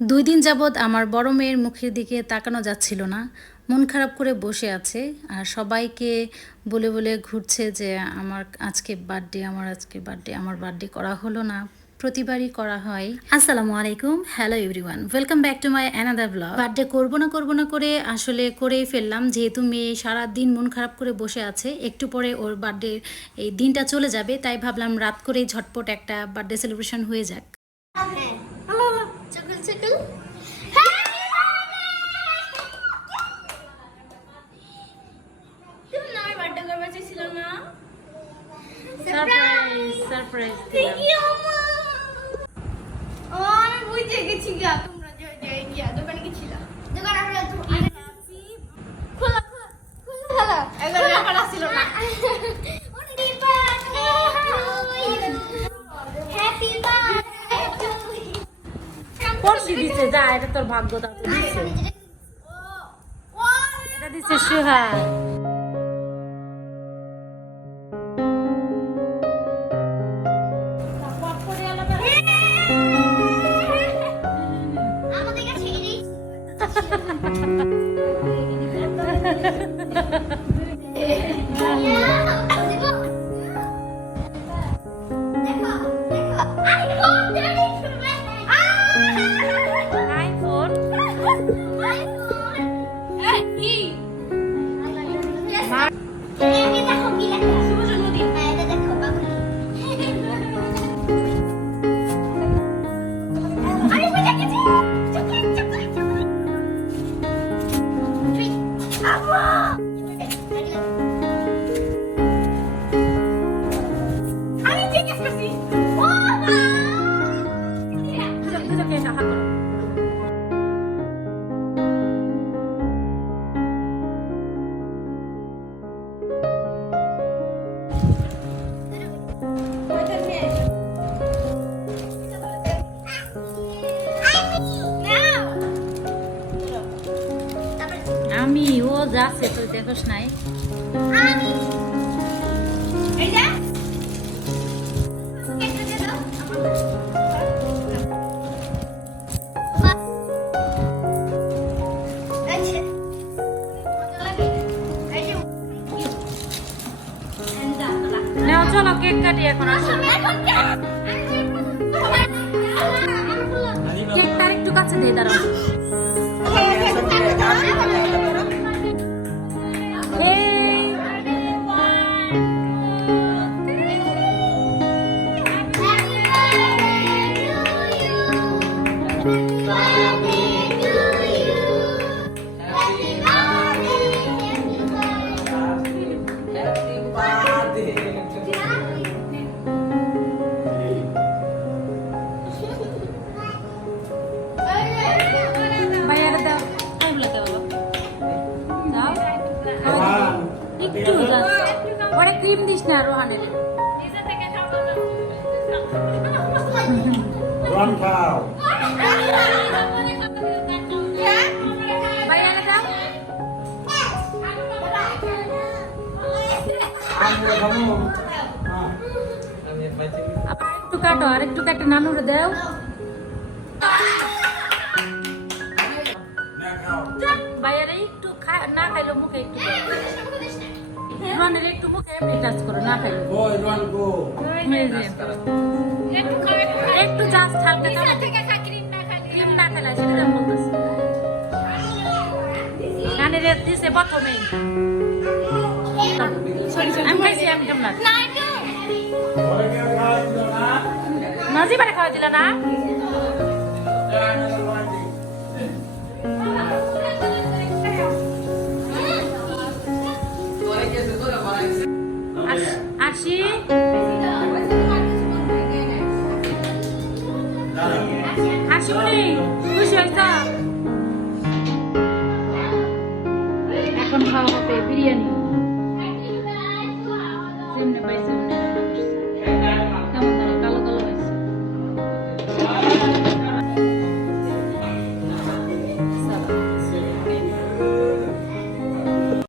2 দিন যাবৎ আমার বড় মেয়ের মুখের দিকে তাকানো যাচ্ছিল না। মন খারাপ করে বসে আছে আর সবাইকে বলে বলে ঘুরছে যে আমার আজকে বার্থডে, আমার বার্থডে করা হলো না। প্রতিবারই করা হয়। আসসালামু আলাইকুম, hello everyone, welcome back to my another blog. Birthday করবো না করে আসলে করেই ফেললাম, যেহেতু মেয়ে সারাদিন মন খারাপ করে বসে আছে। একটু পরে ওর বার্থডে এই দিনটা চলে যাবে, তাই ভাবলাম রাত করেই ঝটপট একটা বার্থডে সেলিব্রেশন হয়ে যাক। সারপ্রাইজ ও আমি বুঝে গেছি গা তোমরা যে গিয়া দোকানে গেছিলা দোকানে আমরা তো খোলা খোলা এগুলো রাখা ছিল না হ্যাপি বার্থডে পড়ছি দিছে, যা এটা তোর ভাগ্য, তা তো দিছে। এটা দিছে সুহা। আমাদের কাছে এই আমি ও যাচ্ছে, তুই দেখোস নাই? নাও চলো কেক কাটি এখন। আসো, কেকটা একটু কাছে দিয়ে দাঁড়াও। একটু ওরা ক্রিম দিস না রোহানের। একটু কাটো, আর একটু কাটে নানুরে দেও। ভাইয়ারা একটু না খাইলো মুখে একটু রনের একটু মুখে এমনি টাচ করো, না খাইলো একটু জাস্ট হালকা ক্রিম না খেলা, সেটা বলতেছি। নানি রেট দিছে প্রথমেই। আমি খাইছি, আমি কেমন মাঝি বারে খাওয়া দিল না। আসি হাসিমনি, খুশি হয়েছ? এখন খাওয়া হবে বিরিয়ানি।